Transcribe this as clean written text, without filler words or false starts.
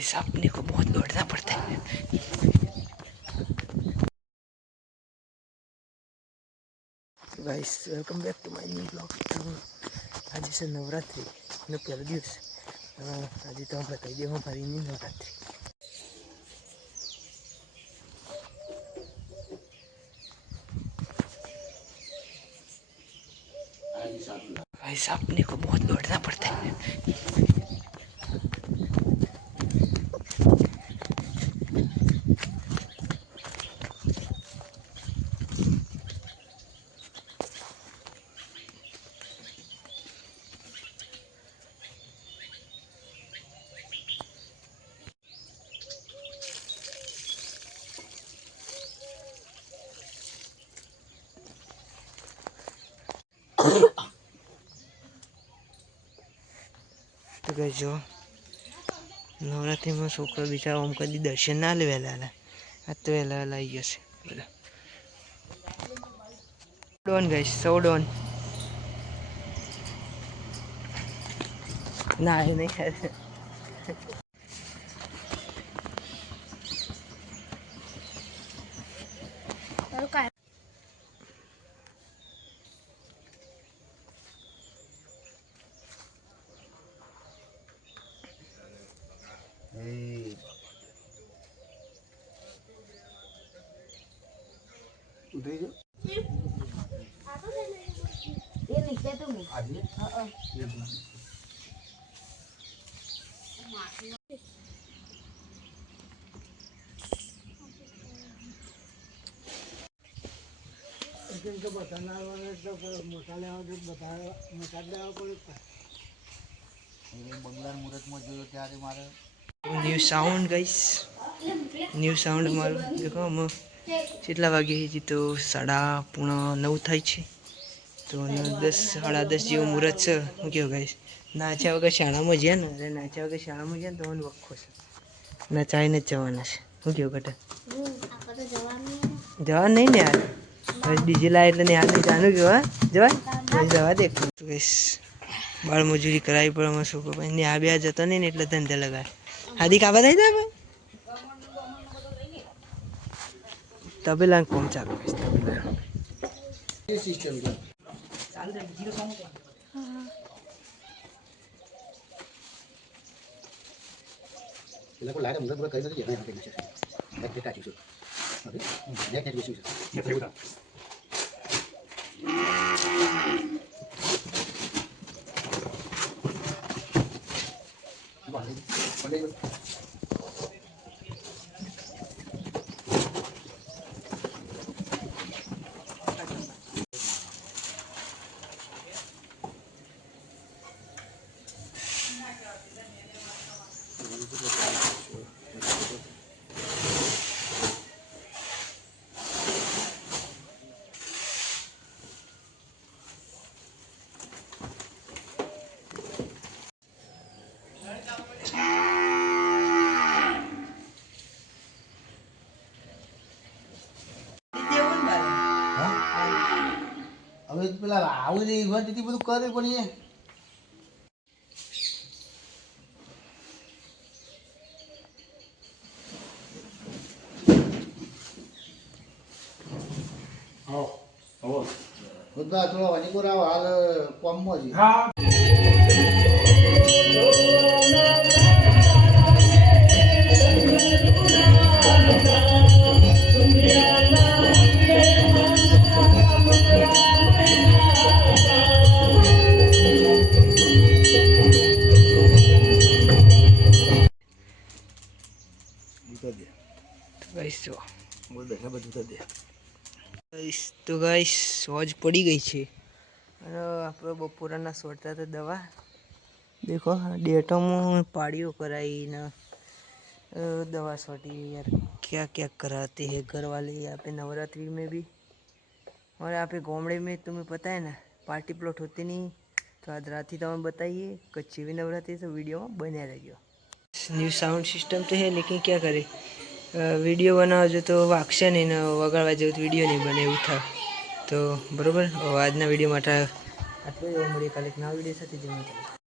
भाई साहब अपने को बहुत दौड़ना पड़ता है। Guys welcome back to my new blog. आज से नवरात्रि નો પહેલો દિવસ। આજે તો બતાવી દે હું મારી નવરાત્रि। भाई साहब अपने को बहुत दौड़ना पड़ता है। तो कह जो नवरात्रि में छोकरा बिचारा आम कभी दर्शन ना ले वहेला आ तो वहेला वहेला आई जशे बधा। डॉन गाइस सो डॉन ना है नहीं है। New sound guys new sound मारो देखो हम કેટલા વાગે છે તો 9:30 થાય છે તો 10 10:30 જેવું મુહૂર્ત છે। હું કેવું ગાઈસ નાચ્યા વગર શાળામાં જ્યાં ને અરે નાચ્યા વગર શાળામાં જ્યાં તો મને વખો છે નચાઈને જ જવાના છે। હું કેવું કટા જવા નહીં ને યાર ડીજે લાય એટલે ને યાર નહીં જાણું કે હા જવા જવા દે ગાઈસ બાળ મજૂરી કરાવી પડે અમારે છોકરો ભાઈ ને આ બે જતો નહીં ને એટલે ધંધે લગાય હાદી કાબા થઈ જાય तबेला कौन चालू है तबेला ये सिस्टम है चालू है जीरो सॉन्ग हां इला को लाइट मुझे पूरा कर सकते हैं यहां पे नीचे नेट पे काटी सो अभी नेट नेट विशेष ये सही बता बंदे હવે પેલા આવું જ યુનિવર્સિટી બધું કરે પણ એ હા હો બધા થોડા વણી કોરાવ હાલ કોમમાં છે હા तो गाइस सोज पड़ी गई है आप बपोरा सोड़ता तो दवा देखो डेटो में पाड़ियों कराई ना दवा सोटी यार क्या क्या कराते हैं घर वाले यहाँ पे नवरात्रि में भी। और यहाँ पे गोमड़े में तुम्हें पता है ना पार्टी प्लॉट होती नहीं तो आज रात ही तुम्हें बताइए कच्ची भी नवरात्रि तो वीडियो में बने रहियो। न्यू साउंड सिस्टम तो है लेकिन क्या करे वीडियो बनावो तो वागशे नहीं ने वगाड़वा जेवुं तो वीडियो नहीं बने एवुं थाय तो बराबर। आजना वीडियो माटे आटલું જ મળીએ કાલે એક નવા વીડિયો સાથે। જય માતાજી।